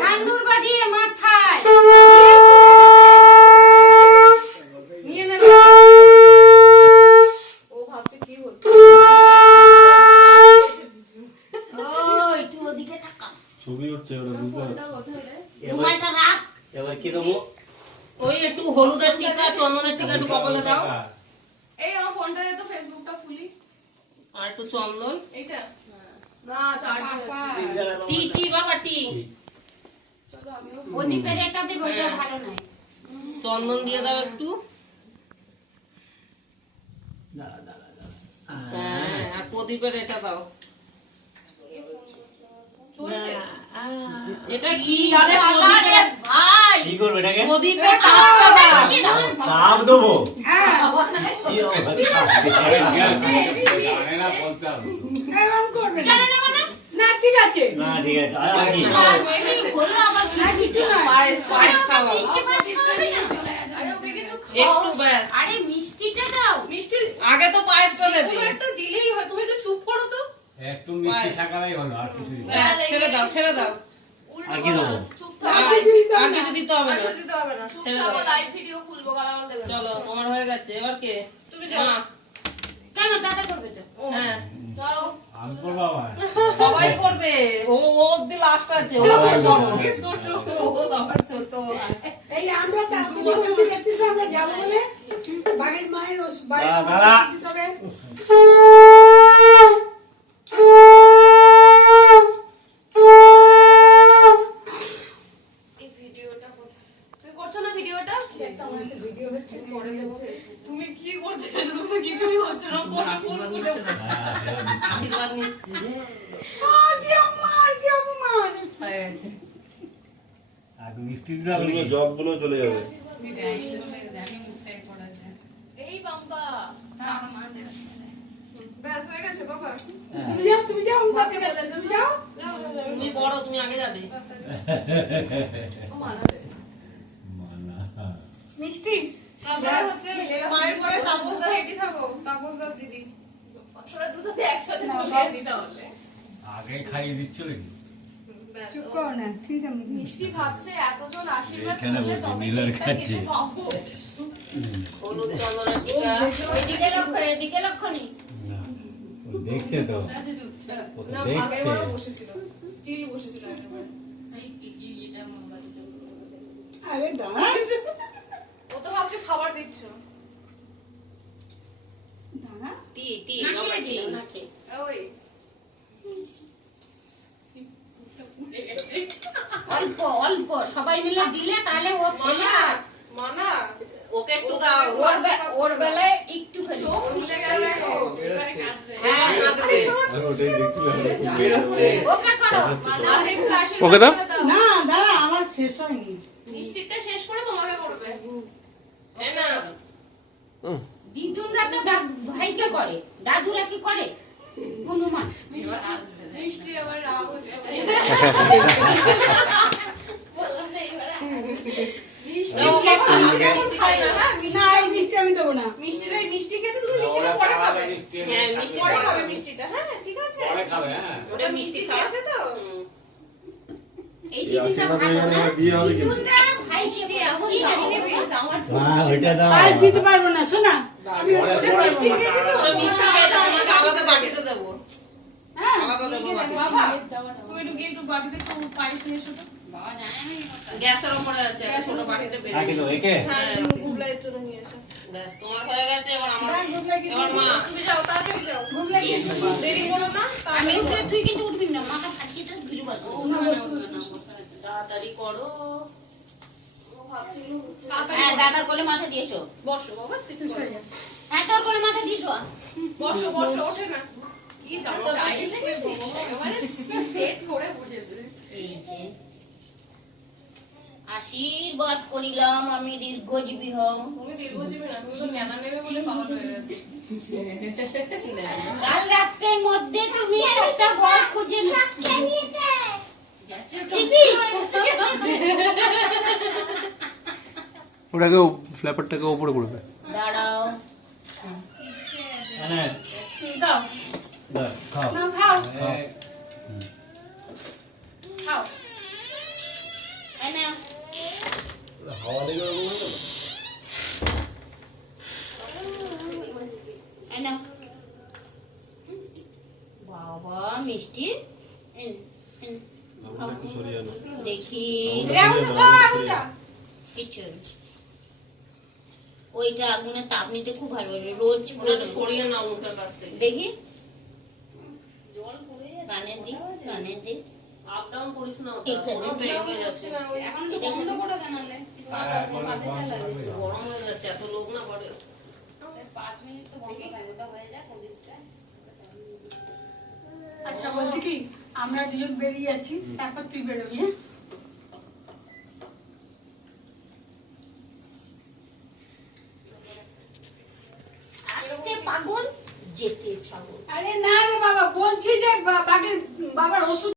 ঠান্ডুর বাড়িয়ে মাথায় নিয়ে নেবে। ও ভাবছে কি হচ্ছে। ওই তুই ওদিকে তাকা। ছবি উঠছে ওটা বুঝতে রুমালটা রাখ। এবার কি দেবো? ওই একটু হলুদের টিকা, চন্দনের টিকা একটু কপালে দাও। এই আমার ফোনটা দে তো, ফেসবুকটা খুলি। আর একটু চন্দন। এইটা না চার্জ টি টি বাবা টি। চলো আমিও প্রদীপের এটা দেবো, ওটা ভালো নয়। চন্দন দিয়ে দাও একটু। হ্যাঁ, আর প্রদীপের এটা দাও। চলছে। এটা কি? আরে প্রদীপের ভাই। কি করবে এটাকে? প্রদীপের তাপটা দাও। তাপ দেবো? হ্যাঁ। কি হবে? জানে না বলতে হবে। এরকম করবে না। জানো না মানে? না ঠিক আছে। না ঠিক আছে। আর কি? এই বললো আবার কিছু না। পায়েস পায়েস খাওয়া। মিষ্টি মাছ খাওয়াবে না? আরে ওকে কিছু একটু ব্যাস। আরে মিষ্টিটা দাও। মিষ্টি আগে তো পায়েসটা দেবে। কোনো একটা দিলেই হয়। তুমি একটু চুপ করো তো। একটু মিষ্টি থাকাই হলো আর কিছু না। ব্যাস, ছেড়ে দাও, ছেড়ে দাও। আর কি দেবো? চুপ আর থাকো, কিছু দিতে হবে না। চুপ ছেড়ে থাকো, দাও। লাইভ ভিডিও খুলবো, গালাগাল দেবে না। চলো, তোমার হয়ে গেছে। এবার কে? তুমি যাও। কেন দাদা করবে তো? হ্যাঁ, যাও। আমি করবো আবার। সবাই করবে। ও অবধি লাস্ট আছে। ও তো বড়। ও সবার ছোট। এই আমরা তাড়াতাড়ি বলছি দেখছিস আমরা যাবো বলে বাড়ির মায়ের বাড়ির দাদা। তবে এই ভিডিওটা কোথায়? তুই করছো না ভিডিওটা? আমার একটা ভিডিও হচ্ছে পরে দেবো ফেসবুকে। তুমি কি করতে এসেছো? তুমি তো কিছুই হচ্ছে না। আশীর্বাদ নিচ্ছে দেখো। আশীর্বাদ নিচ্ছে। কি অপমান কি অপমান হয়ে গেছে। আর মিষ্টি দিলে জব গুলো চলে যাবে। এই বাম্পা। ব্যাস হয়ে গেছে বাবা। তুমি যাও বাপকে বলে তুমি যাও তুমি বড়, তুমি আগে যাবে। ও মানাবে। মিষ্টি তারপরে হচ্ছে মায়ের পরে তাপসদা হেঁটে থাকো। তাপসদার দিদি। তোরা দুজনে একসাথে চলে যাবি তাহলে। আগে খাইয়ে দিচ্ছ নাকি? ব্যাস, চুপ কর না ঠিক আছে মিষ্টি ভাবছে এতজন আশীর্বাদ এখানে করলে বসে তবে নীলার কেকটা খাচ্ছে। খেতে পাবো। হলুদ চন্দনের টিকা। ওইদিকে লক্ষ্য, এদিকে লক্ষ্য নি। না, ও দেখছে তো। ও তো না, আগের দেখছে। বারও বসেছিল। স্টিল বসেছিল আগের বার। আরে দাঁড়া ও তো ভাবছে খাবার দিচ্ছ। দাঁড়া টি টি না বাবা খেয়ে টি। দিলাম, না খেয়ে। ওই অল্প অল্প সবাই মিলে দিলে তাহলে ও খেলে মানা আর মানা ওকে একটু দাও। ওর বেলায় একটু খেলে। চোখ ফুলে গেছে গো। এবারে কাঁদবে। হ্যাঁ, কাঁদবে। ওটাই দেখছিলাম। বেরোচ্ছে। ওকে করো। মানে আর একটু আশীর্বাদ ওকে দাও। করে দাও। না দাঁড়া আমার শেষ হয়নি মিষ্টিটা শেষ করে তোমাকে করবে। এই না। দিদুনরা তো ভাইকে করে, দাদুরা কি করে? হনুমান। মিষ্টি আবার রাগ হচ্ছে। বললাম না এবারে মিষ্টি ওকে একটু মিষ্টি খাই না, হ্যাঁ? না এই মিষ্টি আমি দেবো না মিষ্টিটা মিষ্টি খেতে তুমি মিষ্টিটা ওরা পরে খাবে খাবে। মিষ্টি, হ্যাঁ, খাবে। মিষ্টি পরে খাবে মিষ্টিটা। হ্যাঁ, ঠিক আছে। পরে খাবে, হ্যাঁ। ওটা মিষ্টি খেয়েছে তো। এই এই দিদুনরা আশীর্বাদ ভালো হয়ে গেলে না? আমার বিয়ে হবে কিন্তু। দিদুনরা ভাইকে মিষ্টি করে। এমন কি জামা জানি না? পরেছে, আমার ওইটা দাও। আর দিতে পারবো না শোনা আমি ওটা মিষ্টি খেয়েছে তো। ওটা মিষ্টি খেয়েছে, তোমাকে আলাদা বাটিতে দেবো। হ্যাঁ আলাদা দেবো বাটি। বাবা তুমি একটু গিয়ে একটু বাটিতে একটু পায়েস নিয়ে এসো তো। বাবা জানে না এই কথা। গ্যাসের উপরে আছে, একটা ছোট বাটিতে বেরিয়ে। আর কি দেবো একে? হ্যাঁ, গুবলাইয়ের জন্য নিয়ে এসো। ব্যাস, তোমার হয়ে গেছে। এবার আমার এবার মা। তুমি যাও, তাড়াতাড়ি যাও। দেরি করো না। আমি উঠলে তুই কিন্তু উঠবি না, মাথা ফাটিয়ে তো ভিড় করবো। তাড়াতাড়ি করো। তাড়াতাড়ি হ্যাঁ, করো। দাদার কোলে মাথা দিয়েছো। বসো বাবা, sit করো। হ্যাঁ, তোর কোলে মাথা দিয়েছো। বসো বসো, ওঠে না। কি জানো তো টাইম একেবারে সেট করে বসেছে। এই যে আশীর্বাদ করিলাম আমি দীর্ঘজীবী হও। তুমি দীর্ঘজীবী না, তুমি তো নেনা নেবে বলে পাগল হয়ে যাচ্ছে। কাল রাত্রের মধ্যে তুমি একটা বর খুঁজে ওটাকে ফ্ল্যাপারটাকে ওপরে করবে। দাঁড়াও। হ্যাঁ, দাও দাও, খাও। নাও খাও এই, এন, এন। একটু সরিয়ে আনো। দেখি এই আগুনটা সব আগুনটা। কিছু না। ওইটা আগুনের তাপ নিতে খুব ভালো লাগে রোজ ওটা একটু সরিয়ে নাও মুখের কাছ থেকে। দেখি গানের দিক গানের দিক আপ ডাউন করিস না ওটা। এখানে। ওটা এগিয়ে যাচ্ছে। এখন তো বন্ধ করে দেন নাহলে কাজে চালাবে গরম হয়ে যাচ্ছে, এত লোক না করে। 5 মিনিট তো বন্ধ থাকে ওটা হয়ে যায় পবিত্রা আচ্ছা বলছি কি আমরা দুজন বেরিয়ে যাচ্ছি তারপর তুই বেরোবি হ্যাঁ আসতে পাগল যেতে ছাগল আরে না রে বাবা বলছি যে বাবার ওষুধ